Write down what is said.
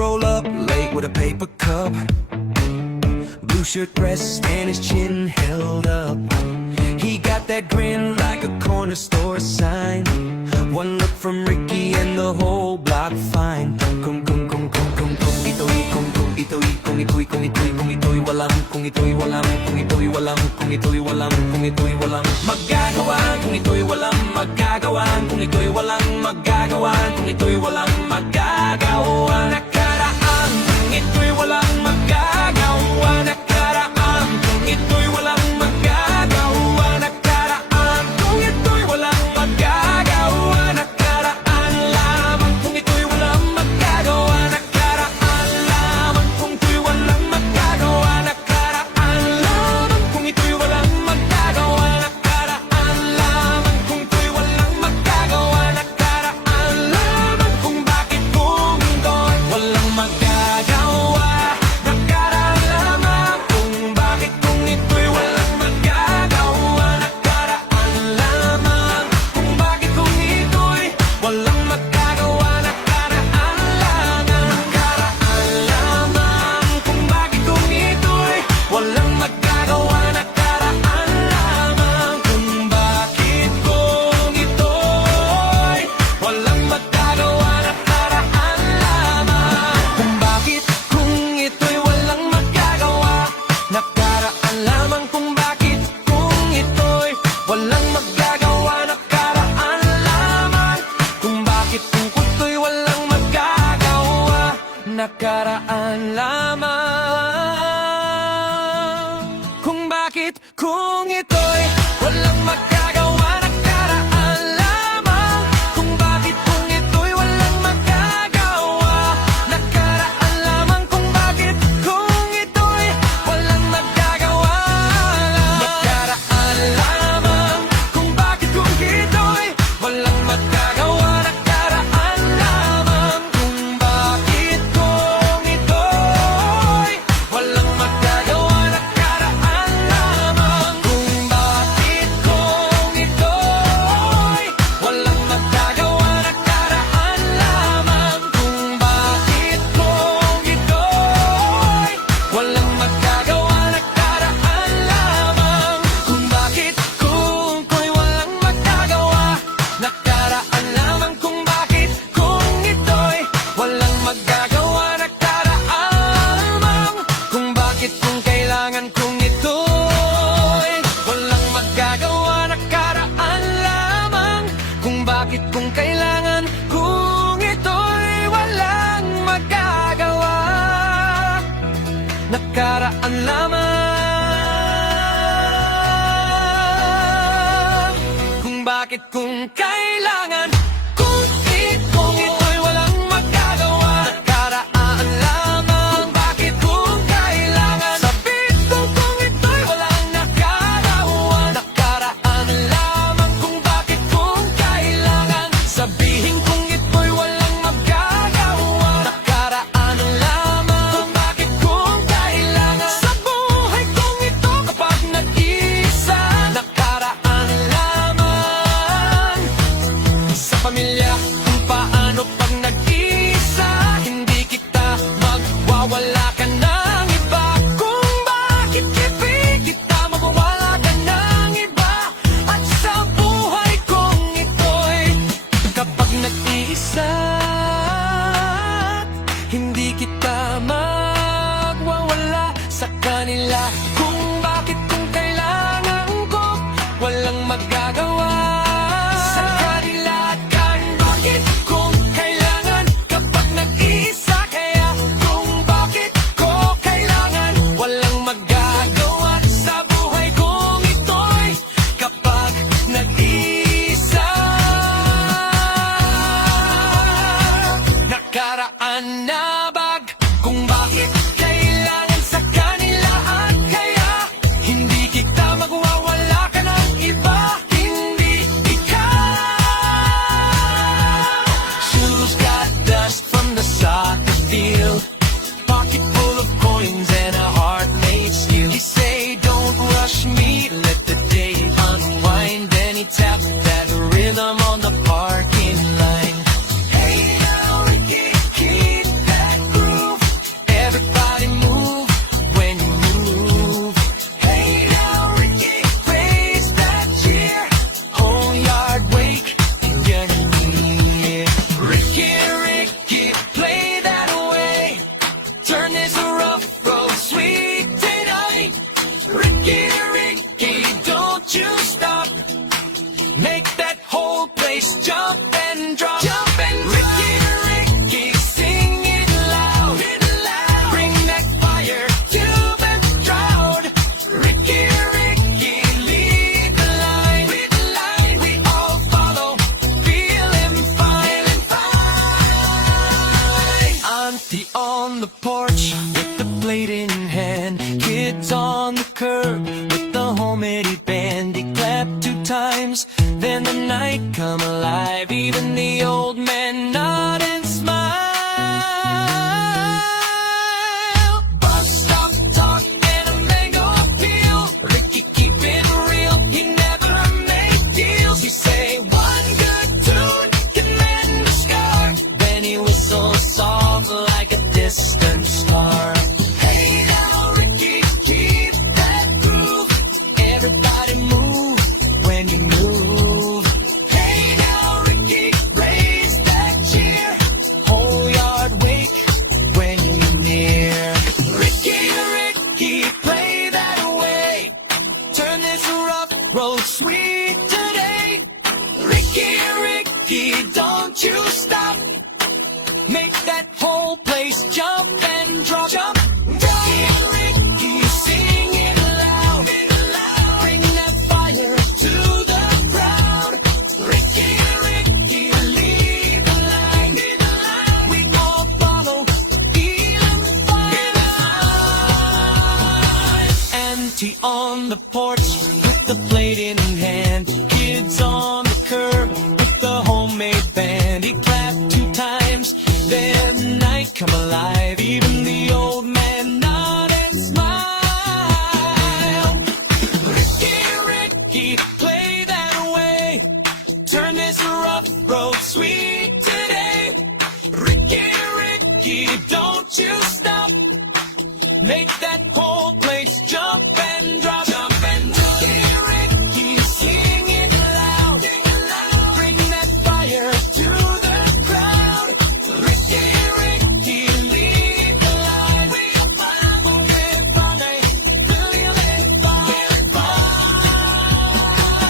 roll up late with a paper cup, blue shirt pressed and his chin held up. He got that grin like a corner store sign. One look from Ricky and the whole block fine. Kung ito'y walang, kung ito'y walang, kung ito'y walang, kung ito'y walang, kung ito'y walang magagawa, kung ito'y walang magagawa, kung ito'y walang magagawa, kung ito'y walang magagawa. Nakaraan, kung ito'y walang magagawa, nakaraan, kung ito'y walang magagawa, nakaraan, kung ito'y walang magagawa, nakaraan lamang, kung ito'y walang magagawa, nakaraan lamang, kung ito'y walang magagawa, nakaraan lamang, kung ito'y walang magagawa, nakaraan lamang, kung ito'y walang magagawa, nakaraan lamang, kung bakit kung ito'y walang magagawa, nakaraan lamang, kung bakit kung ito'y walang magagawa, nakaraan lamang, kung bakit kung ito'y walang magagawa, nakaraan lamang, nakaraan lamang, kung bakit kung ito'y walang magagawa, nakaraan lamang, kung bakit kung ito'y walang magagawa, nakaraan lamang, kung bakit kung ito'y walang magagawa, nakaraan lamang, kung bakit kung ito'y walang magagawa, nakaraan lamang, kung bakit kung ito'y walang magagawa, nakaraan lamang, kung bakit kung ito'y walang magagawa, nakaraan lamang, kung bakit kung ito'y walang magagawa, nakaraan lamang, kung bakit kung ito'y walang magagawa, nakaraan lamang, kung bakit kung ito'y walang magagawa, nakaraan lamang, kung bakit kung ito'y walang magagawa, nakaraan lamang, kung bakit kung ito'y walang magagawa, nakaraan lamang, kung bakit kung ito'y walang magagawa, nakaraan lamang, kung bakit kung ito'y walang magagawa, nakaraan lamang, kung bakit kung ito'y walang magagawa, nakaraan lamang, kung bakit kung kailangan kung ito'y walang magagawa, nakaraan lamang, kung bakit kung kailangan kung ito'y walang magagawa, nakaraan lamang, kung bakit kung kailangan kung ito'y walang magagawa, nakaraan lamang, kung bakit kung kailangan sabihin kung ito'y walang nakagawa, nakaraan lamang, kung bakit kung kailangan sabihin kung ito'y walang magagawa, nakaraan lamang, kung bakit kung kailangan sa buhay kong ito kapag nag-isa, nakaraan lamang, sa pamilya kung paano pag nag-isa, hindi kita magwawala ka ng iba, kung bakit ibig kita mawawala ka ng iba, at sa buhay kong ito'y kapag nag-iisa, hindi kita magwawala sa kanila, kung bakit kung kailangan ko walang magagawa sa kanila, at bakit kung kailangan kapag nag-iisa, kaya kung bakit ko kailangan walang magagawa sa buhay kong ito'y kapag nag-iisa, nakaraan na bag, kung bakit kailangan sa kanila, at kaya hindi kita magwawala ka ng iba, hindi the porch with the plate in hand. Kids on the curb with the homemade band. He clapped 2 times, then the night come alive. Even the old man nod and smile. Bus stop talk and a mango peel. Ricky keep it real, he never made deals. He say one good tune can mend the scar. Then he whistles soft like a distant star. Hey now Ricky, keep that groove. Everybody move when you move. Hey now Ricky, raise that cheer. Whole yard wake when you near. Ricky, Ricky, play that away. Turn this rough road sweet today. Ricky, Ricky, don't you stop. Make that whole place jump and drop. Jump, Ricky, Ricky, sing it loud. Bring that fire to the crowd. Ricky, Ricky, lead the line. We all follow, feel the fire. Auntie on the porch with the plate in hand. Kids on the curb with the homemade band. He clapped 2 times, then the night come alive. Even the old man nod and smile. Ricky, Ricky, play that away. Turn this rough road sweet today. Ricky, Ricky, don't you stop. Make that whole place jump and drop.